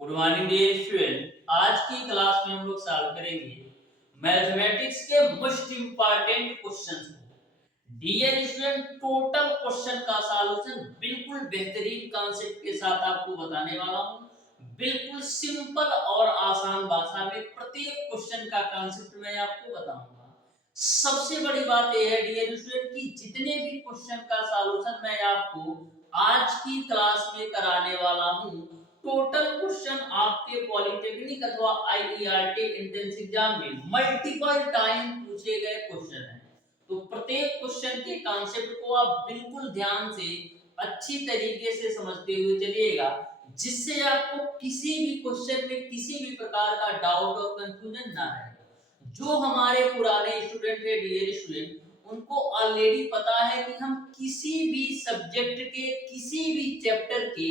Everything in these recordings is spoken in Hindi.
Good morning dear student. आज की क्लास में हम लोग सॉल्व करेंगे मैथमेटिक्स के मोस्ट इंपॉर्टेंट क्वेश्चंस को। डियर स्टूडेंट, टोटल क्वेश्चन का सॉल्यूशन बिल्कुल बेहतरीन कॉन्सेप्ट के साथ आपको बताने वाला हूं। बिल्कुल सिंपल और आसान भाषा में प्रत्येक क्वेश्चन का कॉन्सेप्ट मैं आपको बताऊंगा। सबसे बड़ी बात यह है डियर स्टूडेंट कि जितने भी क्वेश्चन का सॉल्यूशन मैं आपको आज की क्लास में कराने वाला हूं, टोटल क्वेश्चन आपके पॉलिटेक्निक अथवा आईईआरटी एंट्रेंस एग्जाम में मल्टीपल टाइम पूछे गए क्वेश्चन हैं। तो प्रत्येक क्वेश्चन के कॉन्सेप्ट को आप बिल्कुल ध्यान से अच्छी तरीके से समझते हुए चलिएगा, जिससे आपको किसी भी क्वेश्चन में किसी भी प्रकार का डाउट और कंफ्यूजन ना रहे। जो हमारे पुराने स्टूडेंट है डियर स्टूडेंट, उनको ऑलरेडी पता है कि हम किसी भी सब्जेक्ट के किसी भी चैप्टर के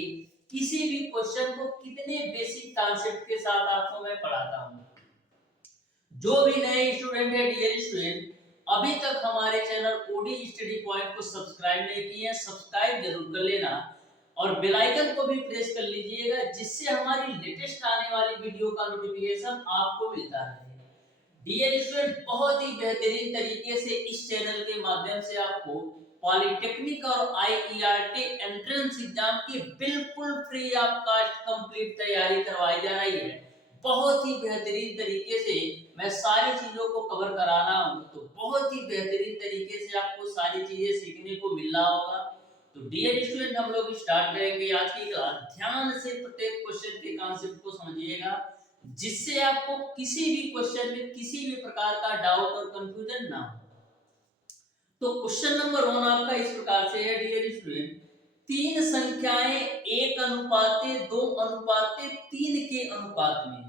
किसी भी क्वेश्चन को कितने बेसिक कॉन्सेप्ट के साथ आपको मैं पढ़ाता हूं। जो भी नए स्टूडेंट है डियर स्टूडेंट, अभी तक हमारे चैनल ओडी स्टडी पॉइंट को सब्सक्राइब नहीं किए हैं, सब्सक्राइब जरूर कर लेना और बेल आइकन को भी प्रेस कर लीजिएगा, जिससे हमारी लेटेस्ट आने वाली वीडियो का नोटिफिकेशन आपको मिलता है। डियर स्टूडेंट, बहुत ही बेहतरीन तरीके से इस चैनल के माध्यम से आपको पॉलिटेक्निक और आईईआरटी एंट्रेंस एग्जाम की बिल्कुल फ्री ऑफ कॉस्ट कंप्लीट तैयारी करवाई जा रही है। बहुत ही बेहतरीन तरीके से मैं सारी चीजों को कवर करा रहा हूं, तो बहुत ही बेहतरीन तरीके से आपको सारी चीजें सीखने को मिल रहा होगा। तो डियर स्टूडेंट, हम लोग स्टार्ट करेंगे आज की क्लास। ध्यान से प्रत्येक क्वेश्चन के कॉन्सेप्ट को समझिएगा, जिससे आपको किसी भी क्वेश्चन में किसी भी प्रकार का डाउट और कंफ्यूजन ना हो। तो क्वेश्चन नंबर 1 आपका इस प्रकार से है डियर स्टूडेंट, तीन संख्याएं 1:2:3 के अनुपात में है।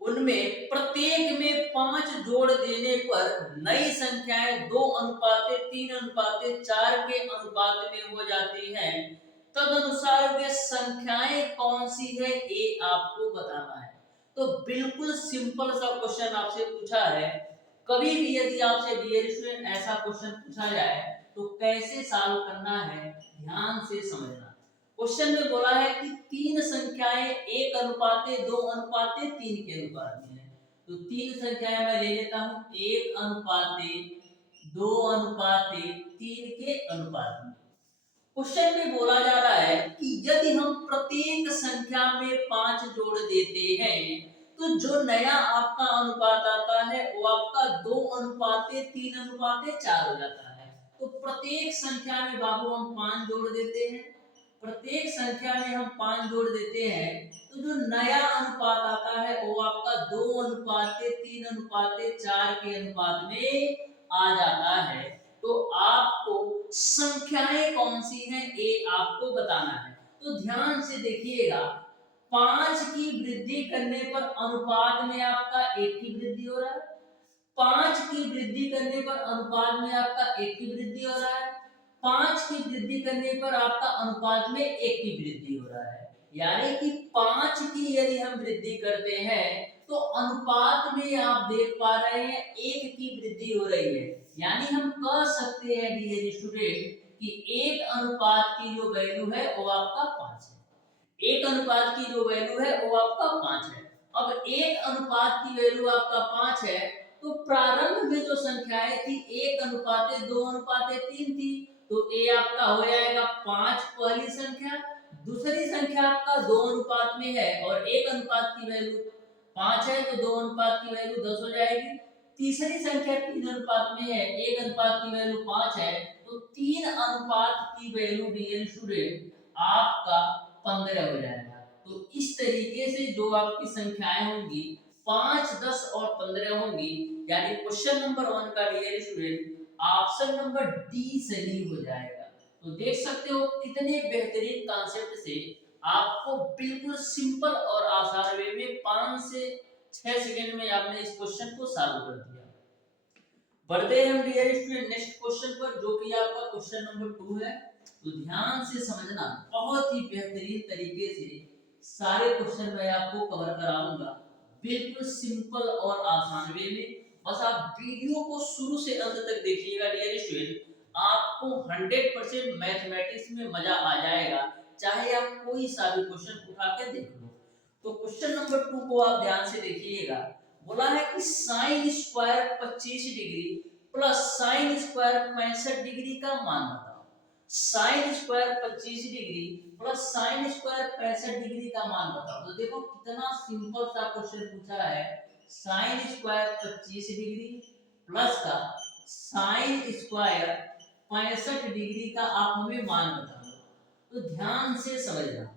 उनमें प्रत्येक में 5 जोड़ देने पर नई संख्याएं 2:3:4 के अनुपात में हो जाती हैं। तदनुसार वे संख्याएं कौन सी है, ये आपको बताना है। तो बिल्कुल सिंपल सा क्वेश्चन आपसे पूछा है। कभी भी यदि आपसे डियर स्टूडेंट ऐसा क्वेश्चन पूछा जाए तो कैसे सॉल्व करना है, ध्यान से समझना। क्वेश्चन में बोला है कि तीन संख्याएं 1:2:3 के अनुपात में है। तो तीन संख्याएं मैं ले लेता हूं 1:2:3 के अनुपात में। क्वेश्चन में बोला जा रहा है कि यदि हम प्रत्येक संख्या में 5 जोड़ देते हैं तो जो नया आपका अनुपात आता है वो आपका 2:3:4 हो जाता है। तो प्रत्येक संख्या में बाबू हम 5 जोड़ देते हैं। प्रत्येक संख्या में हम 5 जोड़ देते हैं तो जो नया अनुपात आता है वो आपका 2:3:4 के अनुपात में आ जाता है। तो आपको संख्याएं कौन सी हैं ये आपको बताना है। तो ध्यान से देखिएगा, 5 की वृद्धि करने पर अनुपात में आपका 1 की वृद्धि हो रहा है। 5 की वृद्धि करने पर अनुपात में आपका 1 की वृद्धि हो रहा है। 5 की वृद्धि करने पर आपका अनुपात में 1 की वृद्धि हो रहा है। यानी कि 5 की यदि हम वृद्धि करते हैं तो अनुपात में आप देख पा रहे हैं 1 की वृद्धि हो रही है। यानी हम कह सकते हैं डियर स्टूडेंट कि 1 अनुपात की जो वैल्यू है वो आपका 5 है। 1 अनुपात की जो वैल्यू है वो आपका 5 है। अब 1 अनुपात की वैल्यू आपका 5 है, तो प्रारंभ में जो संख्याएं थी 1:2:3 थी। तो ए आपका हो जाएगा 5 पहली संख्या। दूसरी संख्या आपका 2 अनुपात में है और 1 अनुपात की वैल्यू 5 है, तो 2 अनुपात की वैल्यू 10 हो जाएगी। तीसरी संख्या 3 अनुपात में है, 1 अनुपात की वैल्यू 5 है, तो 3 अनुपात की वैल्यू डियर स्टूडेंट आपका 15 हो जाएगा। तो इस तरीके से जो आपकी संख्याएं होंगी 5, 10 और 15 होंगी। यानी क्वेश्चन नंबर 1 का dear student option number D सही हो जाएगा। तो देख सकते हो कितने बेहतरीन कॉन्सेप्ट से आपको बिल्कुल सिंपल और आसान वे में 5 से 6 सेकंड में आपने इस क्वेश्चन को सॉल्व कर दिया। बढ़ते हैं हम डियर स्टूडेंट नेक्स्ट क्वेश्चन पर, जो कि आपका क्वेश्चन नंबर 2 है। तो ध्यान से समझना, बहुत ही बेहतरीन तरीके से सारे क्वेश्चन मैं आपको कवर कराऊंगा, बिल्कुल सिंपल और आसान वे में। बस आप वीडियो को शुरू से अंत तक देखिएगा डियर स्टूडेंट, आपको 100% मैथमेटिक्स में मजा आ जाएगा, चाहे आप कोई सा भी क्वेश्चन उठा के देख लो। क्वेश्चन नंबर 2 को आप ध्यान से देखिएगा। बोला है कि sine square 25 degree plus sine square 65 degree का मान बताओ। Sine square 25 degree plus sine square 65 degree का मान बताओ। तो देखो कितना सिंपल सा क्वेश्चन पूछा है। साइन स्क्वायर 25 डिग्री प्लस का साइन स्क्वायर 65 डिग्री का आप हमें मान बताओ। तो ध्यान से समझना,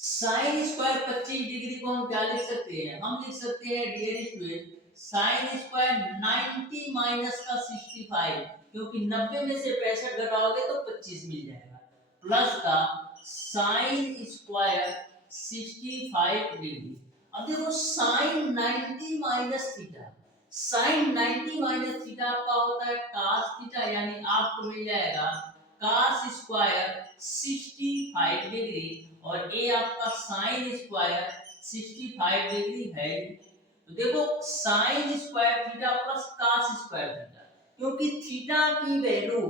साइन स्क्वायर 25 डिग्री को हम क्या लिख सकते हैं? हम लिख सकते हैं dear student sine square 90 minus का 65, क्योंकि 90 में से 65 घटाओगे तो 25 मिल जाएगा, प्लस का साइन स्क्वायर 65 डिग्री। अब देखो sine 90 minus theta, sine 90 minus theta आपका होता है cos थीटा, यानी आपको मिल जाएगा cos स्क्वायर 65 डिग्री और ए आपका साइन स्क्वायर 65 डिग्री है। तो देखो sine square theta plus cos square theta, क्योंकि थीटा की वैल्यू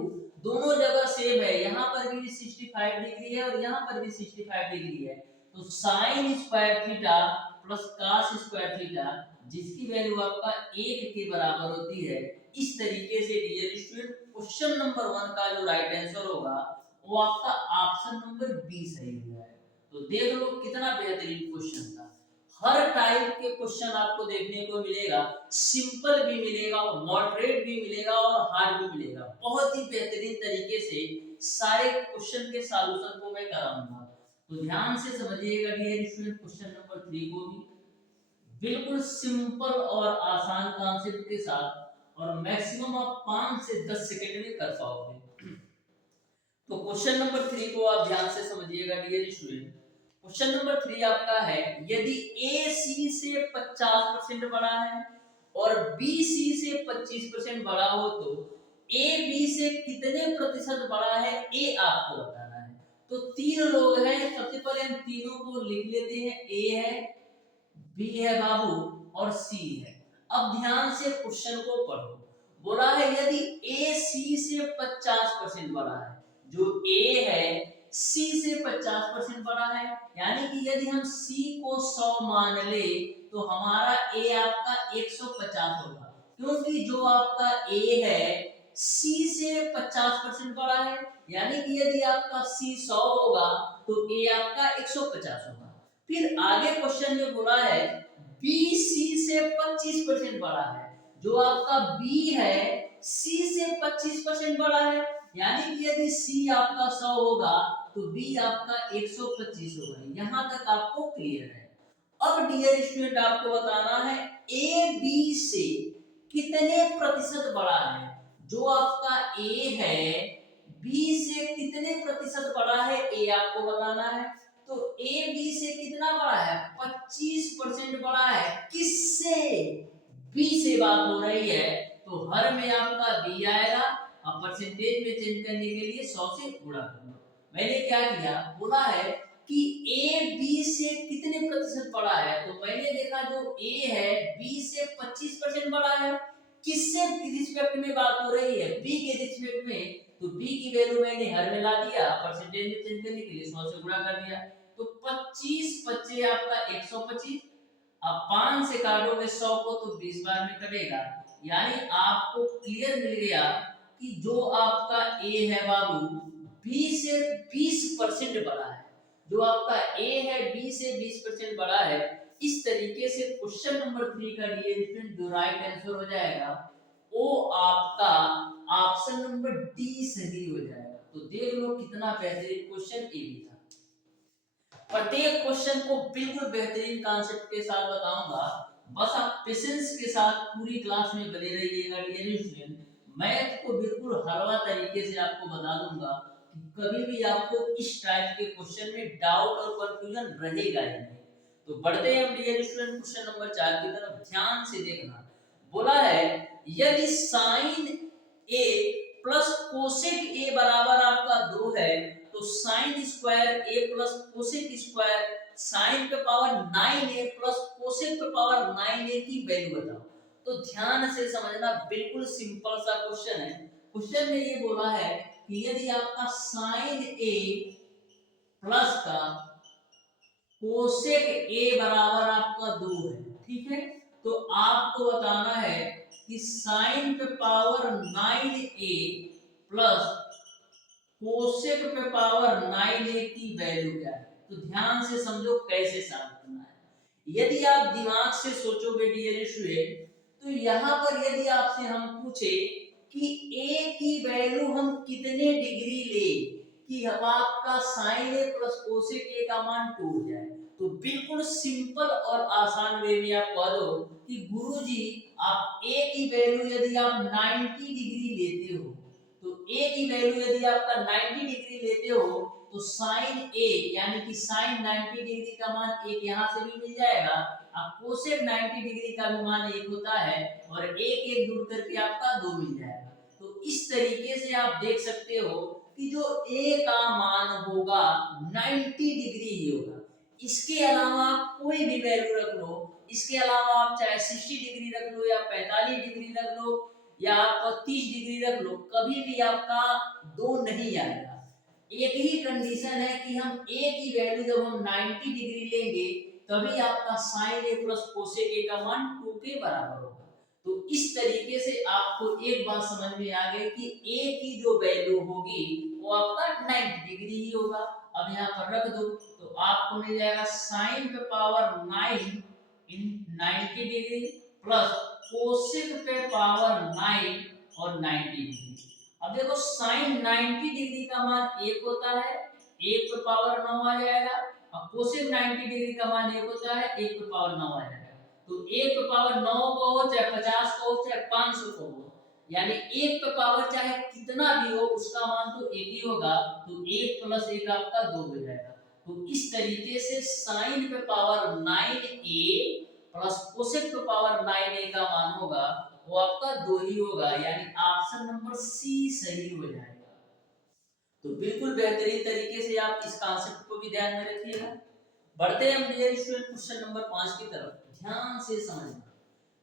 दोनों जगह सेम है, यहाँ पर भी 65 डिग्री है और यहाँ पर भी 65 डिग्री है। तो sine square theta plus cos square theta जिसकी वैल्यू आपका 1 के बराबर होती है। इस तरीके से डियर स्टूडेंट क्वेश्चन नंबर 1 का जो राइट आंसर होगा वो आपका ऑप्शन नंबर बी सही हो जाएगा। तो देख लो कितना बेहतरीन क्वेश्चन था। हर टाइप के क्वेश्चन आपको देखने को मिलेगा, सिंपल भी मिलेगा, मॉडरेट भी मिलेगा और हार्ड भी मिलेगा। बहुत ही बेहतरीन तरीके से सारे क्वेश्चन के सॉल्यूशन को मैं कराऊंगा। तो ध्यान से समझिएगा डियर स्टूडेंट क्वेश्चन नंबर 3 को भी बिल्कुल सिंपल और आसान कॉन्सेप्ट के साथ, और मैक्सिमम आप 5 से 10 सेकंड में कर पाओगे। तो क्वेश्चन नंबर 3 को आप ध्यान से समझिएगा डियर स्टूडेंट। क्वेश्चन नंबर 3 आपका है, यदि ए सी से 50% बड़ा है और बी सी से 25% बड़ा हो तो ए बी से कितने प्रतिशत बड़ा है, ए आपको बताना है। तो 3 लोग हैं, सबसे पहले हम तीनों को लिख लेते हैं। ए है, बी है बाबू और सी है। अब ध्यान से क्वेश्चन को पढ़ो। बोला है यदि ए सी से 50% बड़ा है, जो ए है सी से 50% बड़ा है, यानी कि यदि हम सी को 100 मान ले तो हमारा ए आपका 150 होगा, क्योंकि जो आपका ए है सी से 50% बड़ा है, यानी कि यदि आपका सी 100 होगा तो ए आपका 150 होगा। फिर आगे क्वेश्चन में बोला है बी सी से 25% बड़ा है, जो आपका बी है सी से 25% बड़ा है, यानी कि यदि सी आपका 100 होगा तो बी आपका 125 होगा। यहां तक आपको क्लियर है। अब डियर स्टूडेंट आपको बताना है ए बी से कितने प्रतिशत बड़ा है। जो आपका ए है बी से कितने प्रतिशत बड़ा है, ए आपको बताना है। तो ए बी से कितना बड़ा है, 25% बड़ा है। किससे? बी से बात हो रही है, तो हर में आपका बी आएगा। अब परसेंटेज में चेंज करने के लिए 100 से गुणा करो। मैंने क्या किया, बोला है कि ए बी से कितने प्रतिशत बड़ा है, तो मैंने देखा जो ए है बी से 25% बड़ा है। किससे रिस्पेक्ट में बात हो रही है, बी के रिस्पेक्ट में, तो बी की वैल्यू मैंने हर में ला दिया, परसेंटेज में चेंज करने के लिए 100 से गुणा कर दिया। तो 25 बचे आपका 125। अब 5 से काटोगे 100 को तो 20 बार में कटेगा, यानी आपको क्लियर मिल गया कि जो आपका ए है बाबू बी से 20% बड़ा है। जो आपका ए है बी से 20% बड़ा है। इस तरीके से क्वेश्चन नंबर 3 का डियर जो राइट आंसर हो जाएगा वो आपका ऑप्शन नंबर डी सही हो जाएगा। तो देख लो कितना बेहतरीन क्वेश्चन ए भी था। प्रत्येक क्वेश्चन को बिल्कुल बेहतरीन कॉन्सेप्ट के साथ बताऊंगा, बस आप पेशेंस के साथ पूरी क्लास में बने रहिएगा डियर स्टूडेंट। मैथ को बिल्कुल हलवा तरीके से आपको बता दूंगा कि कभी भी आपको इस टाइप के क्वेश्चन में डाउट और कंफ्यूजन रहेगा ही नहीं। तो बढ़ते हैं हम डियर स्टूडेंट क्वेश्चन नंबर 4 की तरफ, ध्यान से देखना। बोला है यदि sine A plus cosec A बराबर आपका 2 है तो sine square A plus cosec square sine पे पावर 9a प्लस कोसेक पे पावर 9a की वैल्यू बताओ। तो ध्यान से समझना, बिल्कुल सिंपल सा क्वेश्चन है। क्वेश्चन में ये बोला है कि यदि आपका साइन ए प्लस का कोसेक ए बराबर आपका 2 है, ठीक है। तो आपको बताना है कि साइन पे पावर 9a प्लस कोसेक पे पावर 9a की वैल्यू क्या है। तो ध्यान से समझो कैसे सॉल्व करना है। यदि आप दिमाग से सोचोगे डियर स्टूडेंट, तो यहाँ पर यदि आपसे हम पूछे कि a की वैल्यू हम कितने डिग्री ले कि हम आपका sine A plus cosec A का मान 2 हो जाए, तो बिल्कुल सिंपल और आसान वे में आप कह दो कि गुरुजी आप a की वैल्यू यदि आप 90 डिग्री लेते हो, तो a की वैल्यू यदि आपका 90 डिग्री लेते हो तो साइन a यानी कि साइन 90 डिग्री का मान 1 यहाँ से भी मिल जाएगा। अब कोसेक 90 डिग्री का भी मान 1 होता है और 1 1 जुड़ करके आपका 2 मिल जाएगा। तो इस तरीके से आप देख सकते हो कि जो a का मान होगा 90 डिग्री ही होगा। इसके अलावा आप कोई भी वैल्यू रख लो, इसके अलावा आप चाहे 60 डिग्री रख लो या 45 डिग्री रख लो या आप 30 डिग्री रख लो, कभी भी आपका 2 नहीं आएगा। एक ही कंडीशन है कि हम a की वैल्यू जब हम 90 डिग्री लेंगे तभी आपका sine A plus cosec A का मान 2 के बराबर होगा। तो इस तरीके से आपको एक बात समझ में आ गई कि a की जो वैल्यू होगी वो आपका 90 डिग्री ही होगा। अब यहाँ पर रख दो तो आपको मिल जाएगा साइन पे पावर 9 इन 90 डिग्री प्लस कोसेक पे पावर 9 और 90 डिग्री। अब देखो साइन 90 डिग्री का मान 1 होता है, 1 पे पावर 9 आ जाएगा। अब कोसेक 90 डिग्री का मान 1 होता है, 1 पे पावर 9 आ जाएगा। तो 1 पे पावर 9 को हो चाहे 50 को हो चाहे 500 को हो, यानी 1 पे पावर चाहे कितना भी हो उसका मान तो 1 ही होगा। तो 1 प्लस 1 आपका 2 हो जाएगा। तो इस तरीके से साइन पे पावर 9a प्लस कोसेक पे पावर 9a का मान होगा वो आपका 2 ही होगा, यानी ऑप्शन नंबर सी सही हो जाएगा। तो बिल्कुल बेहतरीन तरीके से आप इस कॉन्सेप्ट को भी ध्यान में रखिएगा। बढ़ते हैं हम डियर स्टूडेंट क्वेश्चन नंबर 5 की तरफ। ध्यान से समझना,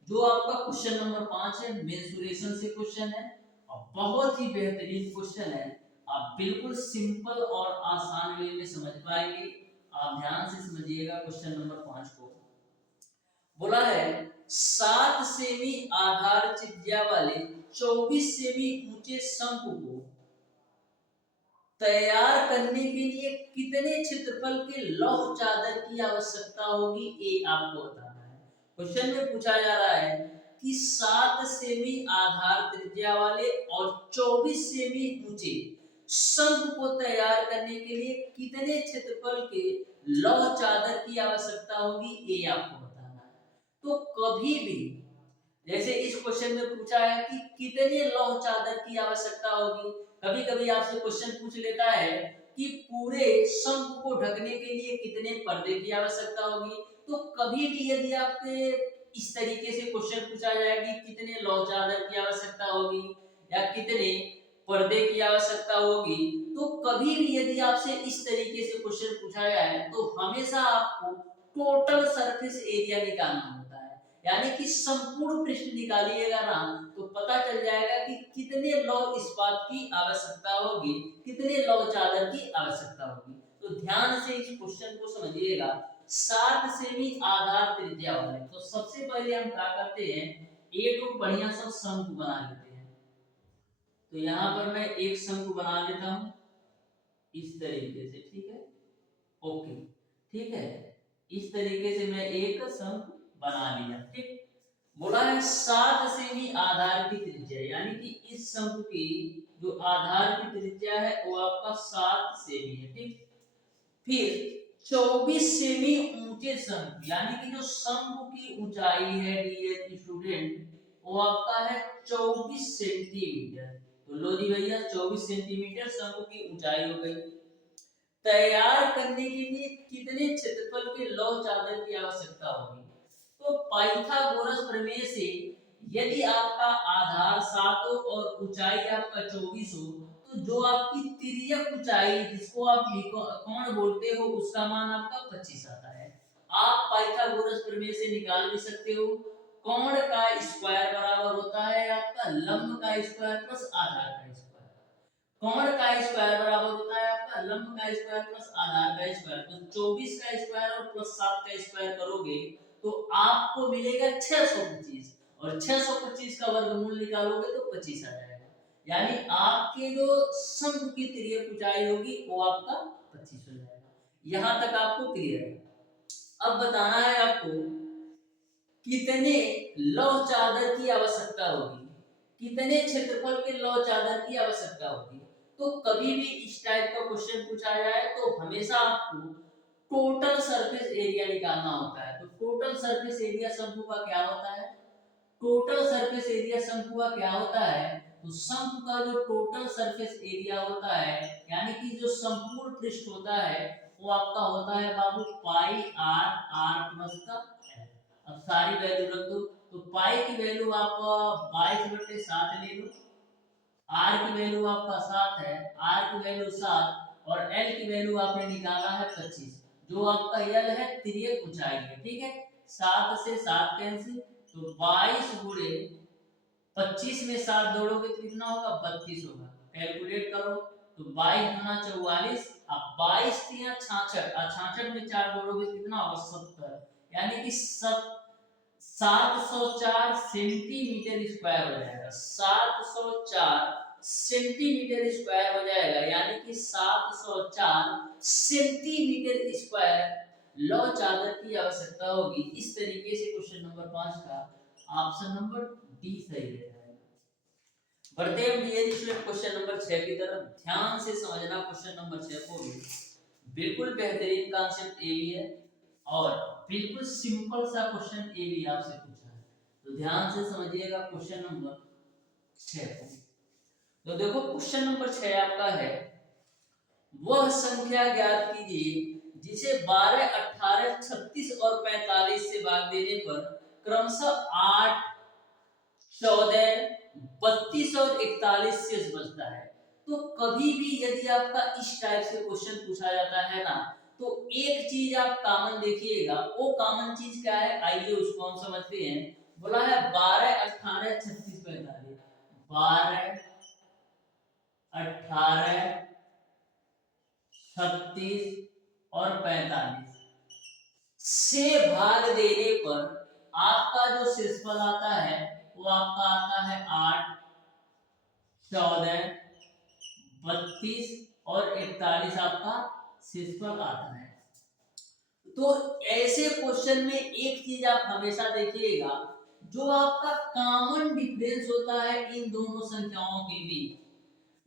जो आपका क्वेश्चन नंबर 5 है मेंसुरेशन से क्वेश्चन है और बहुत ही बेहतरीन क्वेश्चन है। आप बिल्कुल सिंपल और आसान वे में समझ पाएंगे। आप ध्यान से समझिएगा क्वेश्चन नंबर 5 को। बोला है 7 सेमी आधार त्रिज्या वाले 24 सेमी ऊंचे शंकु को तैयार करने के लिए कितने क्षेत्रफल के लौह चादर की आवश्यकता होगी, ये आपको बताना है। क्वेश्चन में पूछा जा रहा है कि 7 सेमी आधार त्रिज्या वाले और 24 सेमी ऊंचे शंकु को तैयार करने के लिए कितने क्षेत्रफल के लौह चादर की आवश्यकता होगी, ये आपको बताना है। तो कभी भी जैसे इस क्वेश्चन में पूछा है कि कितने लौह चादर की आवश्यकता होगी, कभी कभी आपसे क्वेश्चन पूछ लेता है कि पूरे शंख को ढकने के लिए कितने पर्दे की आवश्यकता होगी। तो कभी भी यदि आपके इस तरीके से क्वेश्चन पूछा जाए कि कितने लौह चादर की आवश्यकता होगी या कितने पर्दे की आवश्यकता होगी, तो कभी भी यदि आपसे इस तरीके से क्वेश्चन पूछा जाए तो हमेशा आपको टोटल सरफेस एरिया निकालना होता है। यानी कि संपूर्ण पृष्ठ निकालिएगा ना तो पता चल जाएगा कि कितने लौह इस्पात की आवश्यकता होगी, कितने लौह चादर की आवश्यकता होगी। तो ध्यान से इस क्वेश्चन को समझिएगा। 7 सेमी आधार त्रिज्या वाले, तो सबसे पहले हम क्या करते हैं, एक बढ़िया सा शंकु बना लेते हैं। तो यहाँ पर मैं एक शंकु बना लेता हूं इस तरीके से, ठीक है, ओके, ठीक है। इस तरीके से मैं एक शंकु बना लिया, ठीक। बोला है 7 सेमी आधार की त्रिज्या, यानी कि इस शंकु की जो आधार की त्रिज्या है वो आपका 7 सेमी है, ठीक। फिर 24 सेमी ऊंचे शंकु, यानी कि जो शंकु की ऊंचाई है डियर स्टूडेंट वो आपका है 24 सेंटीमीटर। तो लो जी भैया 24 सेंटीमीटर शंकु की ऊंचाई हो गई। तैयार करने के लिए कितने क्षेत्रफल के लौह चादर की आवश्यकता होगी। तो पाइथागोरस प्रमेय से यदि आपका आधार 7 हो और ऊंचाई आपका 24 हो, तो जो आपकी तिर्यक ऊंचाई जिसको आप कोण बोलते हो उसका मान आपका 25 आता है। आप पाइथागोरस प्रमेय से निकाल भी सकते हो, कोण का स्क्वायर बराबर होता है आपका लंब का स्क्वायर प्लस आधार का स्क्वायर। कर्ण का स्क्वायर बराबर होता है आपका लंब का स्क्वायर प्लस आधार का स्क्वायर। तो 24 का स्क्वायर और प्लस 7 का स्क्वायर करोगे तो आपको मिलेगा 625, और 625 का वर्गमूल निकालोगे तो 25 आ जाएगा। यानी आपके जो शंकु की तिर्यक ऊंचाई होगी वो आपका 25 हो जाएगा। यहां तक आपको क्लियर है। अब बताना है आपको कितने लौह चादर की आवश्यकता होगी, कितने क्षेत्रफल के लौह चादर की आवश्यकता होगी। तो कभी भी इस टाइप का क्वेश्चन पूछा जाए तो हमेशा आपको टोटल सरफेस एरिया निकालना होता है। तो टोटल सरफेस एरिया शंकु का क्या होता है, टोटल सरफेस एरिया शंकु का क्या होता है, तो शंकु का जो टोटल सरफेस एरिया होता है यानी कि जो संपूर्ण पृष्ठ होता है वो आपका होता है बाबू पाई आर, आर प्लस का एल। अब सारी वैल्यू रख दो। तो पाई की वैल्यू आप 22/7 ले लो, आर की वैल्यू आपका 7 है, आर की वैल्यू 7 और एल की वैल्यू आपने निकाला है 25। जो आपका एल है तिर्यक ऊंचाई है, ठीक है। 7 से 7 कैंसिल, तो 22 गुणे 25 में 7 जोड़ोगे तो कितना होगा 32 होगा। कैलकुलेट करो तो 22 गुना 44, अब 22 तिया 66 और 66 में 4 जोड़ोगे तो कितना होगा 70, यानी कि 704 सेंटीमीटर स्क्वायर हो जाएगा। 704 सेंटीमीटर स्क्वायर हो जाएगा, यानी कि 704 सेंटीमीटर स्क्वायर लौह चादर की आवश्यकता होगी। इस तरीके से क्वेश्चन नंबर 5 का ऑप्शन नंबर डी सही है। बढ़ते हैं डियर स्टूडेंट क्वेश्चन नंबर 6 की तरफ। ध्यान से समझना क्वेश्चन नंबर 6 को भी, बिल्कुल बेहतरीन कॉन्सेप्ट ए भी है और बिल्कुल सिंपल सा क्वेश्चन ए भी आपसे पूछा है। तो ध्यान से समझिएगा क्वेश्चन नंबर 6 को। तो देखो क्वेश्चन नंबर 6 आपका है, वह संख्या ज्ञात कीजिए जिसे 12, 18, 36 और 45 से भाग देने पर क्रमशः 8, 14, 32 और 41 शेष बचता है। तो कभी भी यदि आपका इस टाइप से क्वेश्चन पूछा जाता है ना, तो एक चीज आप कॉमन देखिएगा। वो कॉमन चीज क्या है, आइए उसको हम समझते हैं। बोला है 12, 18, 36, 45। 12, 18, 36 और 45 से भाग देने पर आपका जो शेषफल आता है वो आपका आता है 8, 14, 32 और 41 आपका शेषफल आता है। तो ऐसे क्वेश्चन में एक चीज आप हमेशा देखिएगा, जो आपका कॉमन डिफरेंस होता है इन दोनों संख्याओं के बीच,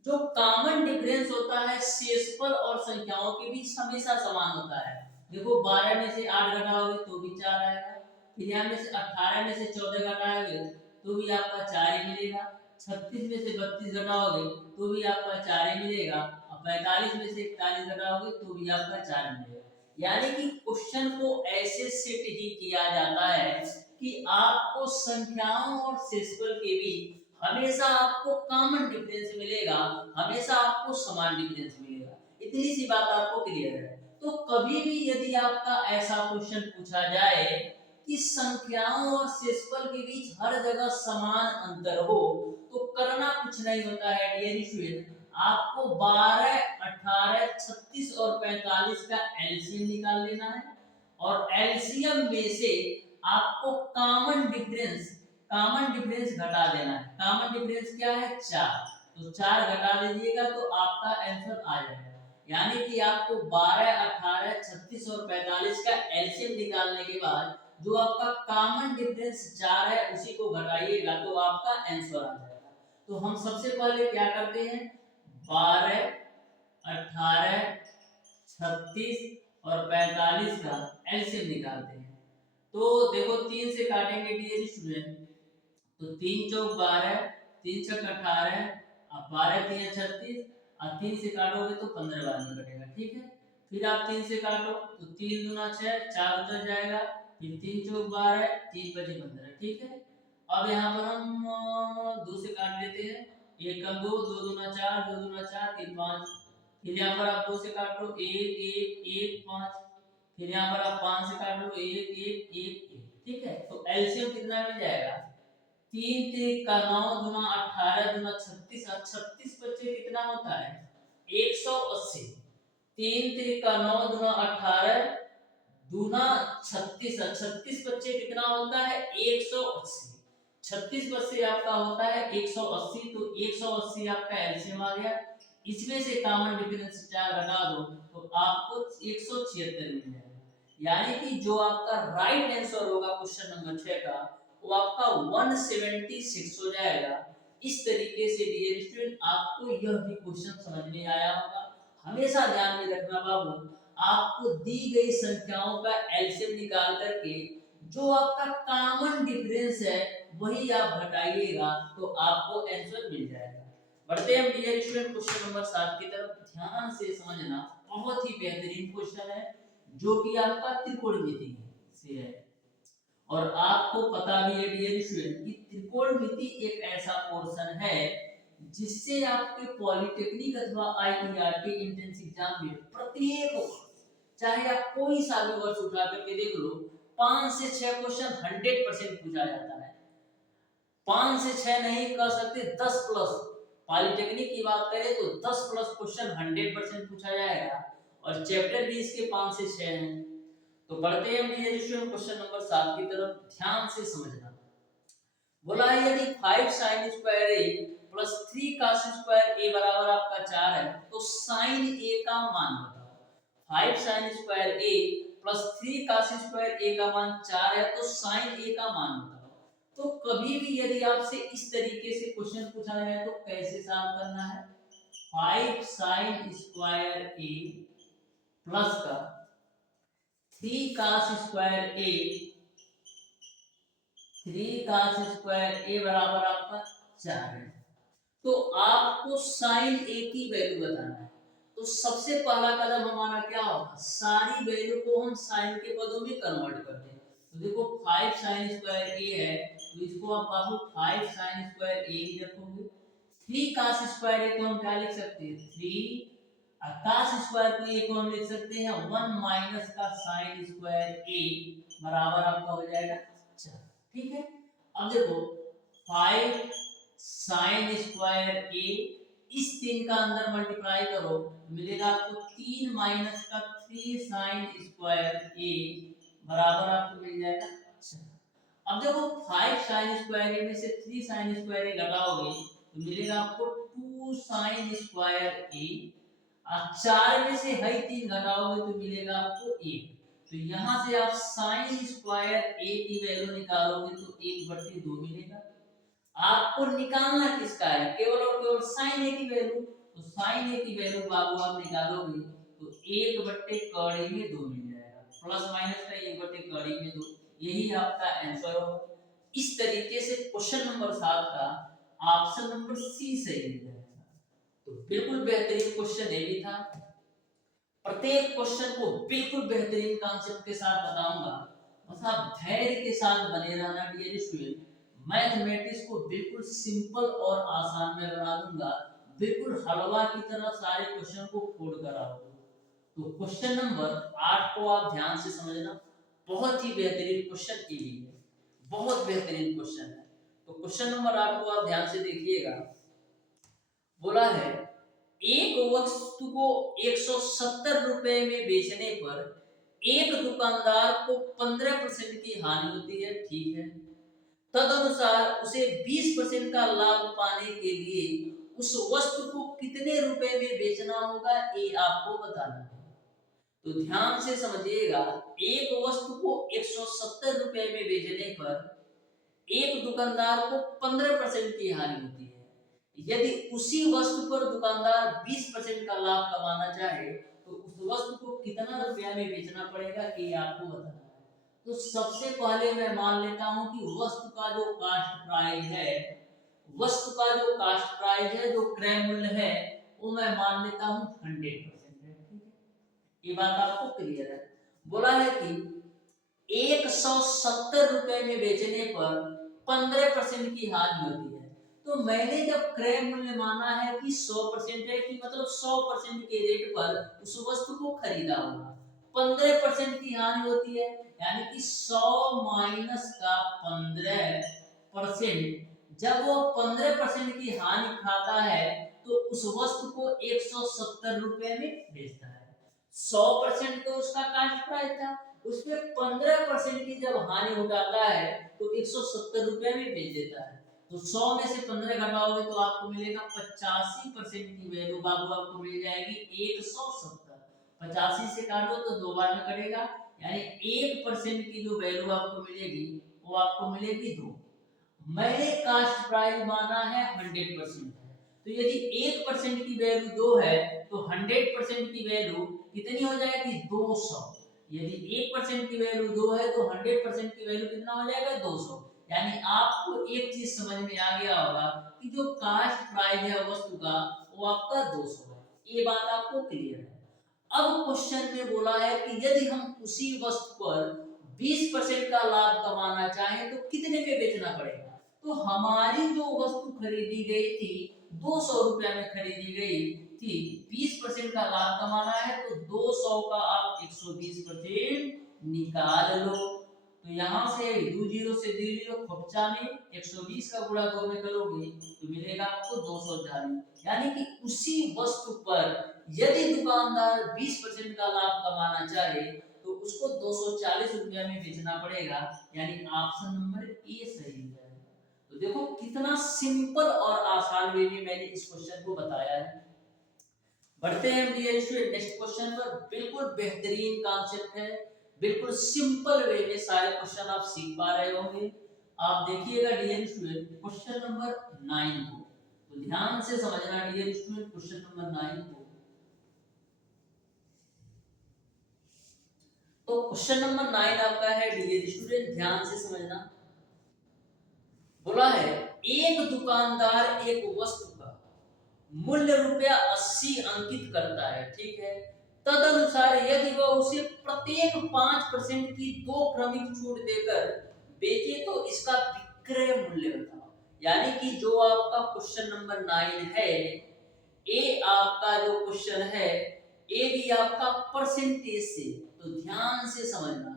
जो कॉमन डिफरेंस होता है शेषफल और संख्याओं के बीच हमेशा समान होता है। देखो 12 में से 8 घटाओगे तो भी 4 आएगा, फिर यहाँ में से 18 में से 14 घटाओगे तो भी आपका 4 ही मिलेगा, 36 में से 32 घटाओगे तो भी आपका 4 ही मिलेगा, और 45 में से 41 घटाओगे तो भी आपका 4 मिलेगा। यानी कि क्वेश्चन को ऐसे सेट ही किया जाता है कि आपको संख्याओं और शेषफल के बीच हमेशा आपको कॉमन डिफरेंस मिलेगा, हमेशा आपको समान डिफरेंस मिलेगा। इतनी सी बात आपको क्लियर है। तो कभी भी यदि आपका ऐसा क्वेश्चन पूछा जाए कि संख्याओं और शेषफल के बीच हर जगह समान अंतर हो, तो करना कुछ नहीं होता है डियर स्टूडेंट, आपको 12, 18, 36 और 45 का एलसीएम निकाल लेना है, और एलसीएम में से आपको कॉमन डिफरेंस घटा देना है। कॉमन डिफरेंस क्या है 4, तो 4 घटा दीजिएगा तो आपका आंसर आ जाएगा। यानी कि आपको 12, 18, 36 और 45 का एलसीएम निकालने के बाद जो आपका कॉमन डिफरेंस 4 है उसी को घटाइएगा तो आपका आंसर आ जाएगा। तो हम सबसे पहले क्या करते हैं, 12, 18, 36 और 45 का एलसीएम निकालते हैं। तो देखो 3 से काटेंगे डियर स्टूडेंट, तो 3 चौक 12, 3 छक 18 और 12 3 36 और 3 से काटोगे तो 15 बार में कटेगा, ठीक है। फिर आप 3 से काटो तो 3 दूना 6, 4 उधर जाएगा, फिर 3 चौक 12, 3 बचे 15, ठीक है। अब यहाँ पर हम 2 से काट लेते हैं, 1 कम 2, 2 दूना 4, 2 दूना 4, 3 5। फिर यहाँ पर आप 2 से काट लो 1 1 1 5, फिर यहाँ पर आप 5 से काट लो 1 1 1 1, ठीक है। तो एलसीएम कितना मिल जाएगा तीन त्रिक का 9 दूना 18 दूना 36, 36 बच्चे कितना होता है 180। तीन त्रिक का 9 दूना 18 दूना 36, 36 बच्चे कितना होता है 180। 36 बच्चे आपका होता है 180, तो 180 आपका एलसीएम आ गया। इसमें से कॉमन डिफरेंस 4 घटा दो तो आपको 176 मिल जाएगा। यानी कि जो आपका राइट आंसर होगा क्वेश्चन नंबर 6 का वो आपका 176 हो जाएगा। इस तरीके से डियर स्टूडेंट आपको यह भी क्वेश्चन समझ में आया होगा। हमेशा ध्यान में रखना बाबू, आपको दी गई संख्याओं का एलसीएम निकाल करके जो आपका कॉमन डिफरेंस है वही आप घटाइएगा तो आपको आंसर मिल जाएगा। बढ़ते हैं डियर स्टूडेंट क्वेश्चन नंबर 7 की तरफ। ध्यान से समझना, बहुत ही बेहतरीन क्वेश्चन है जो कि आपका त्रिकोणमिति से है। और आपको पता भी है डियर स्टूडेंट कि त्रिकोणमिति एक ऐसा पोर्शन है जिससे आपके पॉलिटेक्निक अथवा आईईआरटी एंट्रेंस एग्जाम में प्रत्येक वर्ष, चाहे आप कोई सा भी वर्ष उठा करके देख लो, 5 से 6 क्वेश्चन 100% पूछा जाता है। 5 से 6 नहीं कह सकते, 10 प्लस। पॉलिटेक्निक की बात करें तो 10 प्लस क्वेश्चन 100% पूछा जाएगा और चैप्टर भी इसके 5 से 6 हैं। तो बढ़ते हैं डियर स्टूडेंट क्वेश्चन नंबर 7 की तरफ। ध्यान से समझना, बोला है यदि 5 sin square a plus 3 cos square a बराबर आपका 4 है तो sin a का मान बताओ। 5 sin square a plus 3 cos square a का मान 4 है तो sin a का मान बताओ। तो कभी भी यदि आपसे इस तरीके से क्वेश्चन पूछा जाए तो कैसे सॉल्व करना है। 5 sin स्क्वायर a प्लस का 3 cos square a, 3 cos square a बराबर आपका 4 है। तो आपको sin a की वैल्यू बताना है। तो सबसे पहला कदम हमारा क्या होगा, सारी वैल्यू को हम sin के पदों में कन्वर्ट कर दें। तो देखो 5 sin स्क्वायर a है तो इसको आप बाबू 5 sin स्क्वायर a ही रखोगे। 3 cos स्क्वायर a को हम क्या लिख सकते हैं 3, और cos स्क्वायर a को हम लिख सकते हैं 1 माइनस का sin स्क्वायर a बराबर आपका हो जाएगा 4। ठीक है, अब देखो 5 sin स्क्वायर a, इस 3 का अंदर मल्टीप्लाई करो तो मिलेगा आपको 3 माइनस का 3 sin स्क्वायर a बराबर आपको मिल जाएगा 4। अब देखो 5 sin स्क्वायर a में से 3 sin स्क्वायर a घटाओगे तो मिलेगा आपको 2 sin स्क्वायर a, और 4 में से है 3 घटाओगे तो मिलेगा आपको 1। तो यहाँ से आप sin स्क्वायर a की वैल्यू निकालोगे तो 1/2 मिलेगा। आपको निकालना किसका है, केवल और केवल sin a की वैल्यू। तो sin a की वैल्यू बाबू आप निकालोगे तो 1/2 मिल जाएगा। प्लस माइनस का 1/2, यही आपका आंसर होगा। इस तरीके से क्वेश्चन नंबर 7 का ऑप्शन नंबर सी सही हो जाएगा। तो बिल्कुल बेहतरीन क्वेश्चन ये भी था। प्रत्येक क्वेश्चन को बिल्कुल बेहतरीन कॉन्सेप्ट के साथ बताऊंगा, बस आप धैर्य के साथ बने रहना डियर स्टूडेंट। मैथमेटिक्स को बिल्कुल सिंपल और आसान में बना दूंगा, बिल्कुल हलवा की तरह सारे क्वेश्चन को फोड़ कर आओगे। तो क्वेश्चन नंबर 8 को आप ध्यान से समझना, बहुत ही बेहतरीन क्वेश्चन ये भी है, बहुत बेहतरीन क्वेश्चन है। तो क्वेश्चन नंबर 8 को आप ध्यान से देखिएगा। बोला है एक वस्तु को 170 रुपए में बेचने पर एक दुकानदार को 15% की हानि होती है, ठीक है। तदनुसार उसे 20% का लाभ पाने के लिए उस वस्तु को कितने रुपए में बेचना होगा, ये आपको बताना है। तो ध्यान से समझिएगा, एक वस्तु को 170 रुपए में बेचने पर एक दुकानदार को 15% की हानि होती है। यदि उसी वस्तु पर दुकानदार 20% का लाभ कमाना चाहे तो उस वस्तु को कितना रुपया में बेचना पड़ेगा, ये आपको बताना है। तो सबसे पहले मैं मान लेता हूं कि वस्तु का जो कास्ट प्राइस है, वस्तु का जो कास्ट प्राइस है, जो क्रय मूल्य है, वो मैं मान लेता हूं 100% है। ठीक है, ये बात आपको क्लियर है। बोला है कि 170 रुपए में बेचने पर 15% की हानि होती है। तो मैंने जब क्रय मूल्य माना है कि 100% है, कि मतलब 100% के रेट पर उस वस्तु को खरीदा होगा, 15% की हानि होती है, यानी कि 100 माइनस का 15 परसेंट, जब वो 15% की हानि खाता है तो उस वस्तु को 170 रुपए में बेचता है। 100% तो उसका कास्ट प्राइस था, उसमें 15% की जब हानि उठाता है तो 170 रुपए में बेच देता है। तो 100 में से 15 घटाओगे तो आपको मिलेगा 85% की वैल्यू बाबू आपको मिल जाएगी 170। 85 से काटो तो 2 बार में कटेगा, यानी 1% की जो वैल्यू आपको मिलेगी वो आपको मिलेगी 2। मैंने कास्ट प्राइस माना है 100% है, तो यदि 1% की वैल्यू 2 है तो 100% की वैल्यू कितनी हो जाएगी 200। यदि 1% की वैल्यू 2 है तो 100% की वैल्यू कितना हो जाएगा 200। यानी आपको एक चीज समझ में आ गया होगा कि जो कास्ट प्राइस है वस्तु का वो आपका 200 है। ये बात आपको क्लियर है। अब क्वेश्चन में बोला है कि यदि हम उसी वस्तु पर 20% का लाभ कमाना चाहें तो कितने में बेचना पड़ेगा। तो हमारी जो वस्तु खरीदी गई थी 200 रुपया में खरीदी गई थी, 20% का लाभ कमाना है तो 200 का आप 120% निकाल लो। तो यहाँ से दो जीरो से दो जीरो खोपचा में 120 का गुणा 2 में करोगे तो मिलेगा आपको 240। यानी कि उसी वस्तु पर यदि दुकानदार 20% का लाभ कमाना चाहे तो उसको 240 रुपया में बेचना पड़ेगा। यानी ऑप्शन नंबर ए सही है। तो देखो कितना सिंपल और आसान वे में मैंने इस क्वेश्चन को बताया है। बढ़ते हैं डियर स्टूडेंट नेक्स्ट क्वेश्चन पर। बिल्कुल बेहतरीन कॉन्सेप्ट है, बिल्कुल सिंपल वे में सारे क्वेश्चन आप सीख पा रहे होंगे। आप देखिएगा डियर स्टूडेंट क्वेश्चन नंबर 9 को, तो ध्यान से समझना डियर स्टूडेंट क्वेश्चन नंबर 9 को। तो क्वेश्चन नंबर 9 आपका है डियर स्टूडेंट, ध्यान से समझना। बोला है एक दुकानदार एक वस्तु का मूल्य ₹80 अंकित करता है, ठीक है। तदनुसार यदि वह उसे प्रत्येक 5% की 2 क्रमिक छूट देकर बेचे तो इसका विक्रय मूल्य बताओ। यानी कि जो आपका क्वेश्चन नंबर 9 है, ए आपका जो क्वेश्चन है, ए भी आपका परसेंटेज से, तो ध्यान से समझना।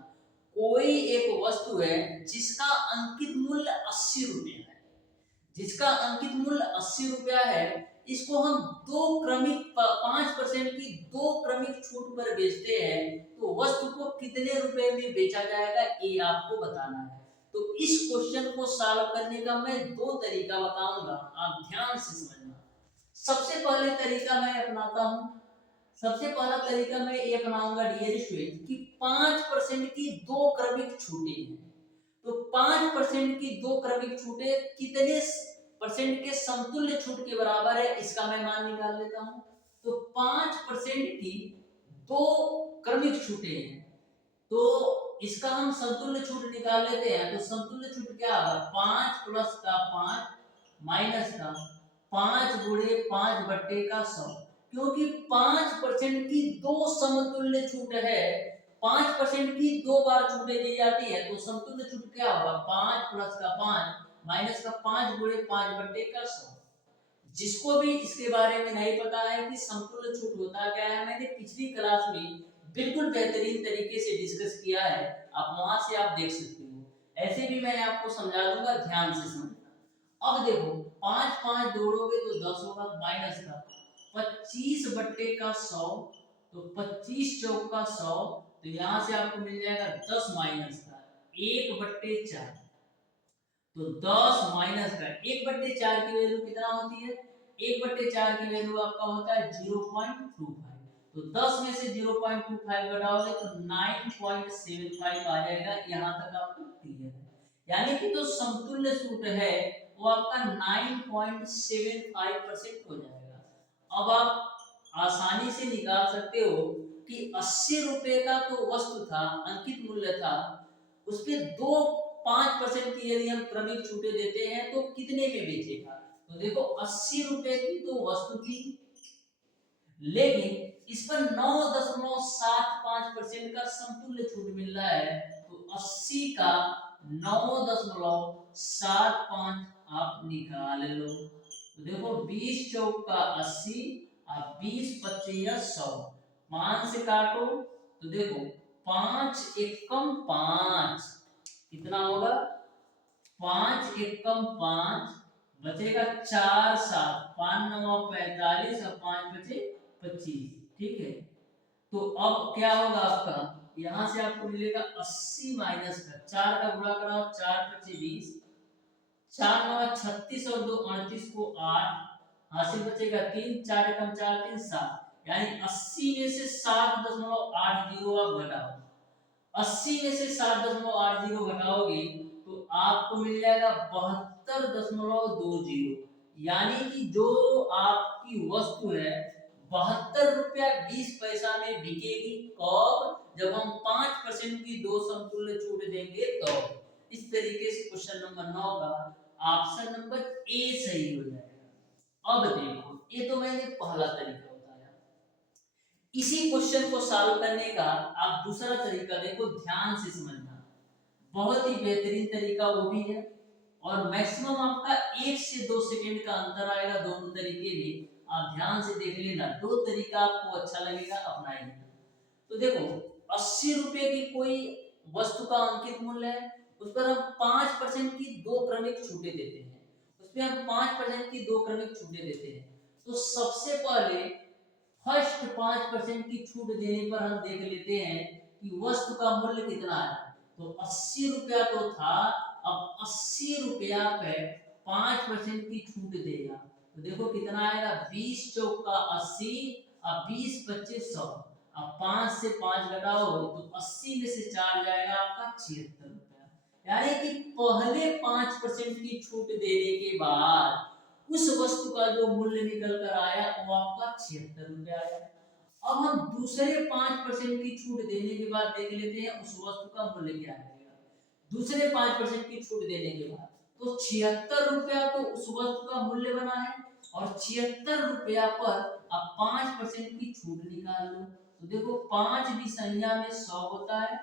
कोई एक वस्तु है जिसका अंकित मूल्य 80 रुपए है, जिसका अंकित मूल्य 80 रुपया है, इसको हम 2 क्रमिक 5% की 2 क्रमिक छूट पर बेचते हैं तो वस्तु को कितने रुपए में बेचा जाएगा ये आपको बताना है। तो इस क्वेश्चन को सॉल्व करने का मैं 2 तरीका बताऊंगा, आप ध्यान से समझना। सबसे पहले तरीका मैं अपनाता हूं, सबसे पहला तरीका मैं ये अपनाऊंगा डियर स्टूडेंट कि 5% की 2 क्रमिक छूटें हैं। तो 5% की 2 क्रमिक छूटे कितने परसेंट के समतुल्य छूट के बराबर है, इसका मैं मान निकाल लेता हूं। तो 5% की 2 क्रमिक छूटे हैं, तो इसका हम समतुल्य छूट निकाल लेते हैं। तो समतुल्य छूट क्या होगा, 5 प्लस का 5 माइनस का 5 गुणे 5 बट्टे का 100। क्योंकि 5% की 2 समतुल्य छूट है, 5% की 2 बार छूटे दी जाती है, तो समतुल्य छूट क्या होगा, 5 प्लस का 5 माइनस का 5 गुणे 5 बट्टे का 100। जिसको भी इसके बारे में नहीं पता है कि समतुल्य छूट होता क्या है, मैंने पिछली क्लास में बिल्कुल बेहतरीन तरीके से डिस्कस किया है, आप वहां से आप देख सकते हो। ऐसे भी मैं आपको समझा दूंगा, ध्यान से समझना। अब देखो 5 5 जोड़ोगे तो 10 होगा, माइनस का 25 बट्टे का 100, तो 25 चौक का 100, तो यहां से आपको मिल जाएगा 10 माइनस का 1 बट्टे 4। तो 10 माइनस का 1 बट्टे 4 की वैल्यू कितना होती है, 1 बट्टे 4 की वैल्यू आपका होता है 0.25। तो 10 में से 0.25 घटाओगे तो 9.75 आ जाएगा। यहाँ तक आपको क्लियर है। यानी कि जो समतुल्य छूट है वो आपका 9.75% हो जाएगा। अब आप आसानी से निकाल सकते हो कि 80 रुपए का तो वस्तु था, अंकित मूल्य था, उस पे 5% की यदि हम क्रमिक छूटे देते हैं तो कितने में बेचेगा। तो देखो 80 रुपए की तो वस्तु थी, लेकिन इस पर 9.75% का समतुल्य छूट मिल रहा है, तो 80 का 9.75 आप निकाल लो। तो देखो 20 चौक का 80 और 20 25 या 100, 5 से काटो तो देखो 5 एकम 5 कितना होगा 5 एकम 5 बचेगा 4 7, 5 9 45 और 5 बचे 25। ठीक है, तो अब क्या होगा आपका, यहां से आपको मिलेगा 80 माइनस का 4 का गुणा कराओ, 4 पचे 20, 4 9 36 और 2 38 को 8, हासिल बचेगा 3, 4 एकम 4 3 7, यानी 80 में से 7.80 आप घटाओ। 80 में से 7.80 घटाओगे तो आपको मिल जाएगा 72.20, यानी कि जो आपकी वस्तु है 72 रुपया 20 पैसा में बिकेगी। कब? जब हम 5% की दो समतुल्य छूट देंगे तो। इस तरीके से क्वेश्चन नंबर 9 का ऑप्शन नंबर ए सही हो जाएगा। अब देखो, ये तो मैंने पहला तरीका बताया। इसी क्वेश्चन को सॉल्व करने का आप दूसरा तरीका देखो, ध्यान से समझना, बहुत ही बेहतरीन तरीका वो भी है, और मैक्सिमम आपका 1 से 2 सेकंड का अंतर आएगा दोनों तरीके में। आप ध्यान से देख लेना, दो तरीका आपको अच्छा लगेगा, अपनाइए। तो देखो, 80 रुपए की कोई वस्तु का अंकित मूल्य है, उस पर हम 5% की दो क्रमिक छूटें देते हैं, उसमें हम 5% की दो क्रमिक छूटें देते हैं। तो सबसे पहले फर्स्ट 5% की छूट देने पर हम देख लेते हैं कि वस्तु का मूल्य कितना है। तो 80 रुपया तो था, अब 80 रुपया पे 5% की छूट देगा तो देखो कितना आएगा, 20 चौका 80, अब 20 25 100, अब 5 से 5 घटाओ तो 80 में से 4 जाएगा आपका 76 रुपया। यानी कि पहले 5% की छूट देने के बाद उस वस्तु का जो मूल्य निकल कर आया वो आपका 76 रुपया आया। अब हम दूसरे 5% की छूट देने के बाद देख लेते हैं उस वस्तु का मूल्य क्या है। दूसरे 5% की छूट देने के बाद तो 76 रुपया तो उस वस्तु का मूल्य बना है, और 76 रुपया पर अब 5% की छूट निकाल लो। तो देखो 5 भी संख्या में 100 होता है,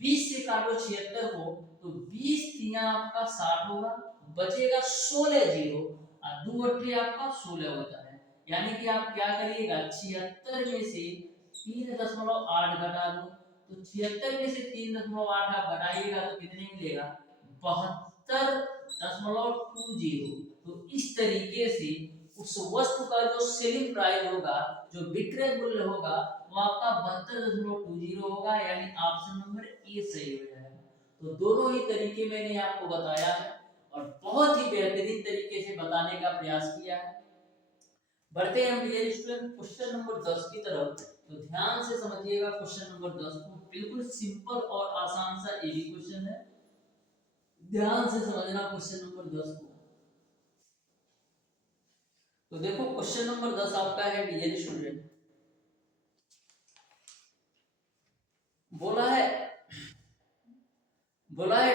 20 से काटो 76 को तो 20 तिया आपका 60 होगा, बचेगा 16 जीरो, और 2 अट्ठे आपका 16 होता है। यानी कि आप क्या करिएगा, 76 में से 3.8 घटा दो, तो 76 में से 3.8 आप घटाइएगा तो कितने मिलेगा, 72.20। तो इस तरीके से उस वस्तु का जो सेलिंग प्राइस होगा, जो विक्रय मूल्य होगा, वो आपका 72.20 होगा, यानी ऑप्शन नंबर ए सही हो जाएगा। तो दोनों ही तरीके मैंने आपको बताया है और बहुत ही बेहतरीन तरीके से बताने का प्रयास किया है। बढ़ते हैं हम डियर स्टूडेंट क्वेश्चन नंबर 10 की तरफ। तो ध्यान से समझिएगा क्वेश्चन नंबर 10 को, बिल्कुल सिंपल और आसान सा ये भी क्वेश्चन है, ध्यान से समझना क्वेश्चन नंबर 10 को। तो देखो क्वेश्चन नंबर 10 आपका है डियर स्टूडेंट, बोला है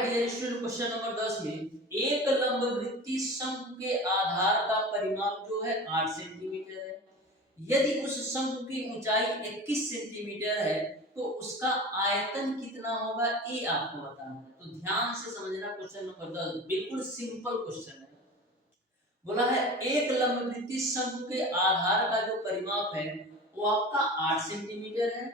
डियर स्टूडेंट क्वेश्चन नंबर 10 में एक लंबवृत्तीय शंकु के आधार का परिमाप जो है 8 सेंटीमीटर है। यदि उस शंकु की ऊंचाई 21 सेंटीमीटर है तो उसका आयतन कितना होगा, ये आपको बताना है। तो ध्यान से समझना क्वेश्चन नंबर 10, बिल्कुल सिंपल क्वेश्चन है। बोला है एक लंबवृत्तीय शंकु के आधार का जो परिमाप है वो आपका 8 सेंटीमीटर है,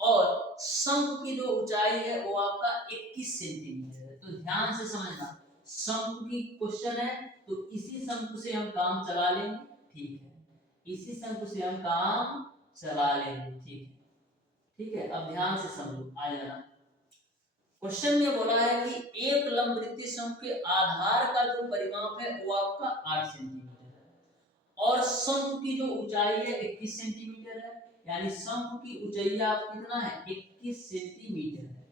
और शंकु की जो ऊंचाई है वो आपका 21 सेंटीमीटर है। तो ध्यान से समझना, शंकु की क्वेश्चन है तो इसी शंकु से हम काम चला लेंगे, ठीक है, इसी शंकु से हम काम चला लेंगे, ठीक है, ठीक है। अब ध्यान से समझो, आ जाना। क्वेश्चन में बोला है कि एक लंबवृत्तीय शंकु के आधार का जो परिमाप है वो आपका 8 सेंटीमीटर है, और शंकु की जो ऊंचाई है 21 सेंटीमीटर है, यानी शंकु की ऊंचाई आप कितना है, 21 सेंटीमीटर है,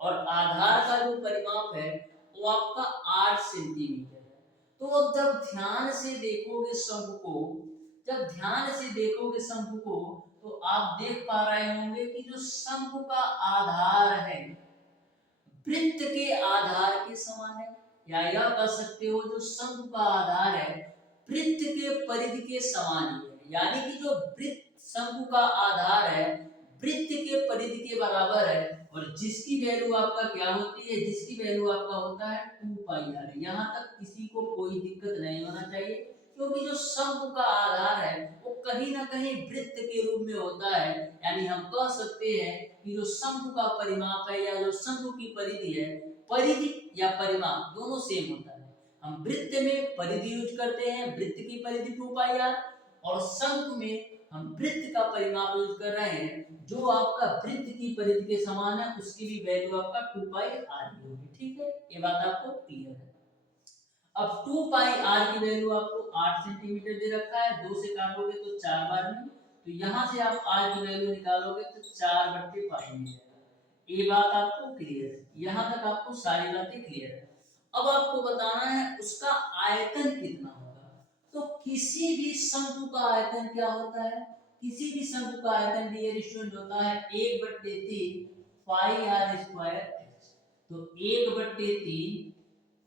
और आधार का जो परिमाप है वो आपका 8 सेंटीमीटर है। तो अब जब ध्यान से देखोगे शंकु को, जब ध्यान से देखोगे शंकु को तो आप देख पा रहे होंगे कि जो शंकु का आधार है वृत्त के आधार के समान है, या यह कह सकते हो जो शंकु का आधार है वृत्त के परिधि के समान ही है। यानी कि जो वृत्त शंकु का आधार है वृत्त के परिधि के बराबर है, और जिसकी वैल्यू आपका क्या होती है, जिसकी वैल्यू आपका होता है 2 पाई आर। यहाँ तक किसी को कोई दिक्कत नहीं होना चाहिए, क्योंकि जो शंकु का आधार है वो कहीं ना कहीं वृत्त के रूप में होता है। यानी हम कह सकते हैं कि जो शंकु का परिमाप है या जो शंकु की परिधि है परिधि या परिमाप दोनों सेम होता है। हम वृत्त में परिधि यूज करते हैं, वृत्त की परिधि 2 पाई आर, और शंकु में हम वृत्त का परिमाप यूज कर रहे हैं जो आपका वृत्त की परिधि के समान है, उसकी भी वैल्यू आपका 2 पाई आर होगी। ठीक है, ये बात आपको क्लियर है। अब 2 पाई आर की वैल्यू आपको 8 सेंटीमीटर दे रखा है, 2 से काटोगे तो 4 बार में, तो यहां से आप आर की वैल्यू निकालोगे तो 4/पाई मिलेगा। ये बात आपको क्लियर है, यहां तक आपको सारी बातें क्लियर है। अब आपको बताना है उसका आयतन कितना होगा। तो किसी भी शंकु का आयतन क्या होता है, किसी भी शंकु का आयतन डियर स्टूडेंट होता है 1/3 पाई आर स्क्वायर एच। तो 1/3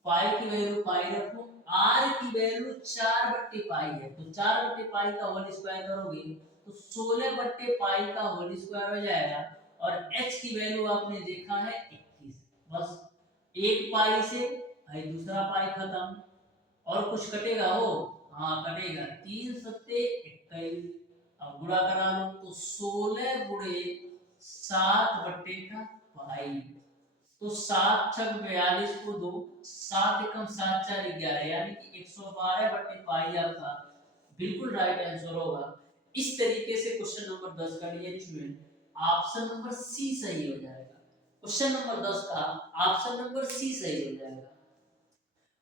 पाई की वैल्यू पाई रखो, आर की वैल्यू 4/पाई है, तो 4/पाई का होल स्क्वायर करोगे तो 16/पाई का होल स्क्वायर हो जाएगा, और h की वैल्यू आपने देखा है 21। बस एक पाई से भाई दूसरा पाई खत्म, और कुछ कटेगा हो, हाँ कटेगा, 3 सत्ते 21। अब गुणा करा लो तो 16 गुणे 7/पाई, तो 7 छक 42 को 2, 7 एकम 7 4 11, यानी कि 112/पाई आपका बिल्कुल राइट आंसर होगा। इस तरीके से क्वेश्चन नंबर 10 का dear student option number C सही हो जाएगा। क्वेश्चन नंबर 10 का ऑप्शन नंबर सी सही हो जाएगा।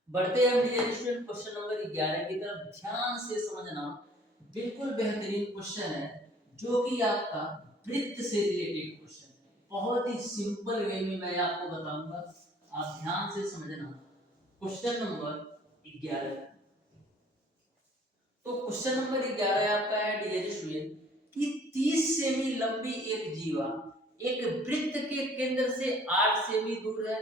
बढ़ते हैं डियर स्टूडेंट क्वेश्चन नंबर 11 की तरफ, ध्यान से समझना, बिल्कुल बेहतरीन क्वेश्चन है जो कि आपका वृत्त से रिलेटेड क्वेश्चन है। बहुत ही सिंपल वे में मैं आपको बताऊंगा, आप ध्यान से समझना। क्वेश्चन नंबर 11, तो क्वेश्चन नंबर 11 आपका है डियर स्टूडेंट कि 30 सेमी लंबी एक जीवा एक वृत्त के केंद्र से 8 सेमी दूर है,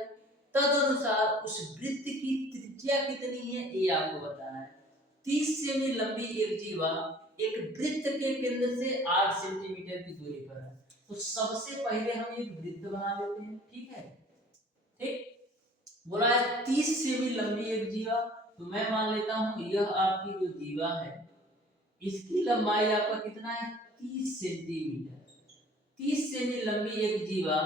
तदनुसार उस वृत्त की त्रिज्या कितनी है ये आपको बताना है। 30 सेमी लंबी एक जीवा एक वृत्त के केंद्र से 8 सेंटीमीटर की दूरी पर है, तो सबसे पहले हम एक वृत्त बना लेते हैं। ठीक है, ठीक, बोला है 30 सेमी लंबी एक जीवा, तो मैं मान लेता हूं यह आपकी जो जीवा है इसकी लंबाई आपका कितना है 30 सेंटीमीटर। 30 सेमी लंबी एक जीवा,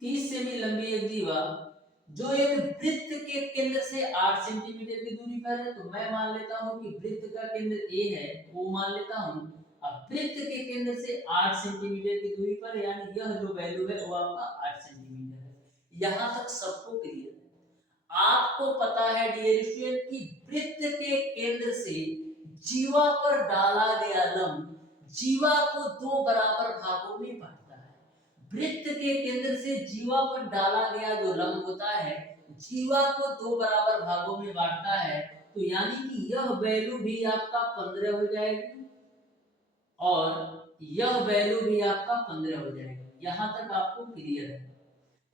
30 सेमी लंबी एक जीवा जो एक वृत्त के केंद्र से 8 सेंटीमीटर की दूरी पर है, तो मैं मान लेता हूं कि वृत्त का केंद्र ए है, वो मान लेता हूं। अब वृत्त के केंद्र से 8 सेंटीमीटर की दूरी पर, यानी यह जो वैल्यू है वो आपका 8 सेंटीमीटर है। यहां तक सबको क्लियर है। आपको पता है डियर स्टूडेंट कि वृत्त के केंद्र से जीवा पर डाला गया लंब जीवा को 2 बराबर भागों में बांटता है। वृत्त के केंद्र से जीवा पर डाला गया जो लंब होता है जीवा को 2 बराबर भागों में बांटता है, तो यानी कि यह वैल्यू भी आपका 15 हो जाएगी और यह वैल्यू भी आपका 15 हो जाएगी। यहां तक आपको क्लियर है,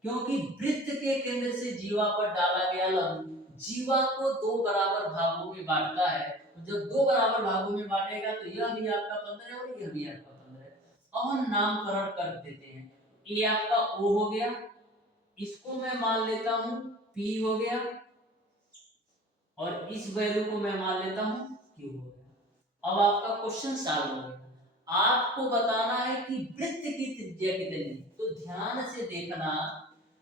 क्योंकि वृत्त के केंद्र से जीवा पर डाला गया लंब जीवा को 2 बराबर भागों में बांटता है, तो जब 2 बराबर भागों में बांटेगा तो यह भी आपका 15 और यह भी आपका 15। अब हम नामकरण कर देते हैं, ये आपका O हो गया, इसको मैं मान लेता हूं P हो गया, और इस वैल्यू को मैं मान लेता हूं Q हो गया। अब आपका क्वेश्चन सॉल्व हो गया। आपको बताना है कि वृत्त की त्रिज्या कितनी है, तो ध्यान से देखना,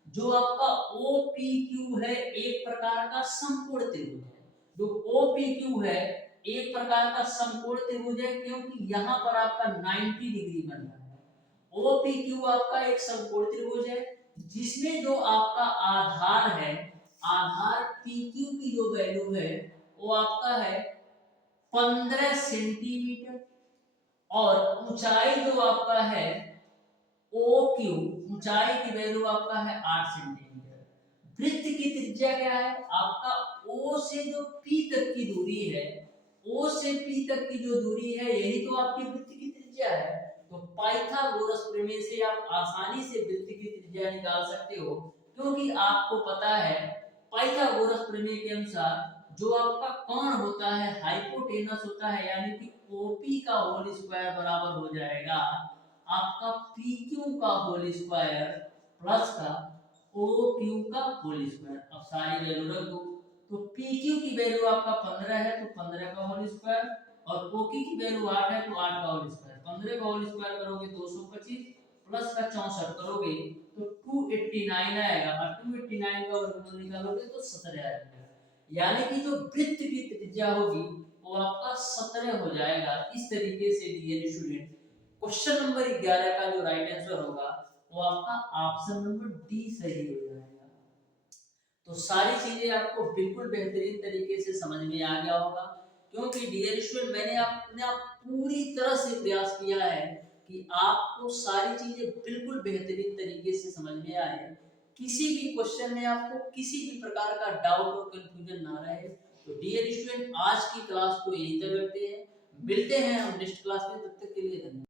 जो आपका OPQ है एक प्रकार का समकोण त्रिभुज है। जो OPQ है एक प्रकार का समकोण त्रिभुज है, क्योंकि यहाँ पर आपका 90 डिग्री बन रहा है। OPQ आपका एक समकोण त्रिभुज है जिसमें जो आपका आधार है, आधार PQ की जो वैल्यू है वो आपका है 15 सेंटीमीटर, और ऊंचाई जो आपका है OQ, ऊंचाई की वैल्यू आपका है 8 सेंटीमीटर। वृत्त की त्रिज्या क्या है आपका, O से जो P तक की दूरी है, O से P तक की जो दूरी है यही तो आपकी वृत्त की त्रिज्या है। तो पाइथागोरस प्रमेय से आप आसानी से वृत्त की त्रिज्या निकाल सकते हो, क्योंकि आपको पता है पाइथागोरस प्रमेय के अनुसार जो आपका कोण होता है हाइपोटेनस होता है, यानी कि OP का होल स्क्वायर बराबर हो जाएगा आपका PQ का होल स्क्वायर प्लस का OQ का होल स्क्वायर। अब सारी वैल्यू रख दो, तो PQ की वैल्यू आपका 15 है तो 15 का होल स्क्वायर, और OQ की वैल्यू 8 है तो 8 का होल स्क्वायर। 15 का होल स्क्वायर करोगे 225, प्लस का 64 करोगे तो 289 आएगा, और 289 का वर्गमूल निकालोगे तो 17 आएगा। यानी कि जो वृत्त की त्रिज्या होगी वो आपका 17 हो जाएगा। इस तरीके से डियर स्टूडेंट क्वेश्चन नंबर 11 का जो राइट आंसर होगा वो आपका ऑप्शन नंबर डी सही हो जाएगा। तो सारी चीजें आपको बिल्कुल बेहतरीन तरीके से समझ में आ गया होगा, क्योंकि डियर स्टूडेंट मैंने अपने आप पूरी तरह से प्रयास किया है कि आपको सारी चीजें बिल्कुल बेहतरीन तरीके से समझ में आए, किसी भी क्वेश्चन में आपको किसी भी प्रकार का डाउट और कंफ्यूजन ना रहे। तो डियर स्टूडेंट आज की क्लास को यहीं तक रखते हैं, मिलते हैं हम नेक्स्ट क्लास में, तब तक के लिए धन्यवाद।